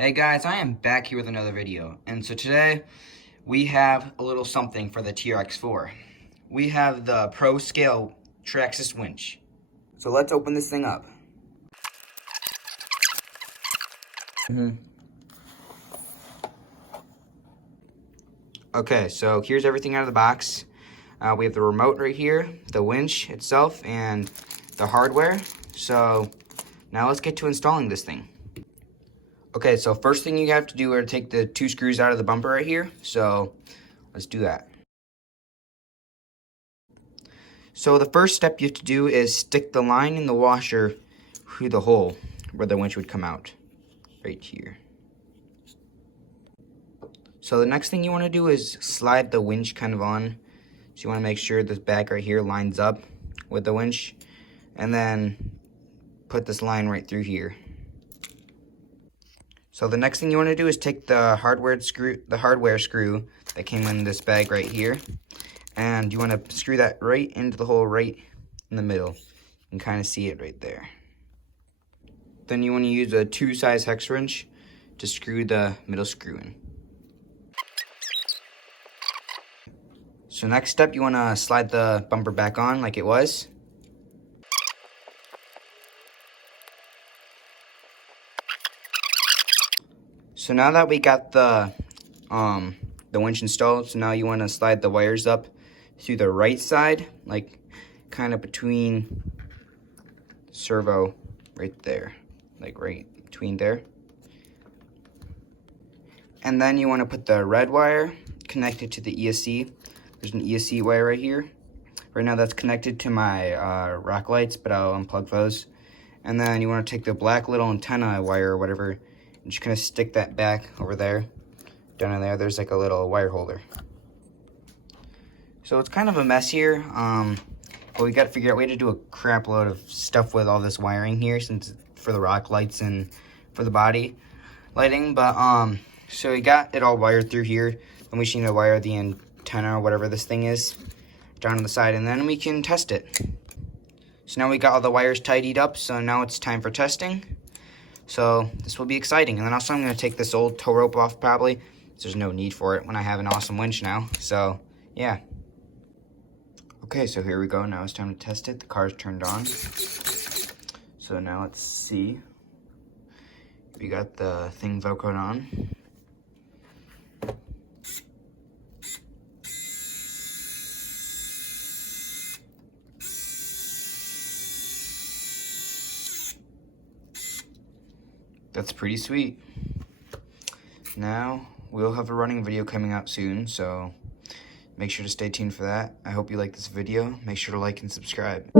Hey guys, I am back here with another video, and so today we have a little something for the TRX4. We have the Pro Scale Traxxas winch. So let's open this thing up. Okay, so here's everything out of the box. We have the remote right here, the winch itself, and the hardware. So now let's get to installing this thing. Okay, so first thing you have to do are take the two screws out of the bumper right here. So let's do that. So the first step you have to do is stick the line in the washer through the hole where the winch would come out, right here. So the next thing you want to do is slide the winch kind of on. So you want to make sure this bag right here lines up with the winch, and then put this line right through here. So the next thing you want to do is take the hardware screw that came in this bag right here, and you want to screw that right into the hole right in the middle. You can kind of see it right there. Then you want to use a 2-size hex wrench to screw the middle screw in. So next step, you want to slide the bumper back on like it was. So now that we got the winch installed, so now you want to slide the wires up through the right side, like kind of between servo right there, like right between there. And then you want to put the red wire connected to the ESC. There's an ESC wire right here. Right now that's connected to my rock lights, but I'll unplug those. And then you want to take the black little antenna wire or whatever, and just kind of stick that back over there. Down in there, there's like a little wire holder. So it's kind of a mess here. But we got to figure out a way to do a crap load of stuff with all this wiring here, since for the rock lights and for the body lighting. But so we got it all wired through here. Then we just need to wire the antenna or whatever this thing is down on the side, and then we can test it. So now we got all the wires tidied up, so now it's time for testing. So this will be exciting. And then also I'm going to take this old tow rope off probably. There's no need for it when I have an awesome winch now. So yeah. Okay, so here we go. Now it's time to test it. The car's turned on. So now let's see. We got the thing Velcroed on. That's pretty sweet. Now, we'll have a running video coming out soon, so make sure to stay tuned for that. I hope you like this video. Make sure to like and subscribe.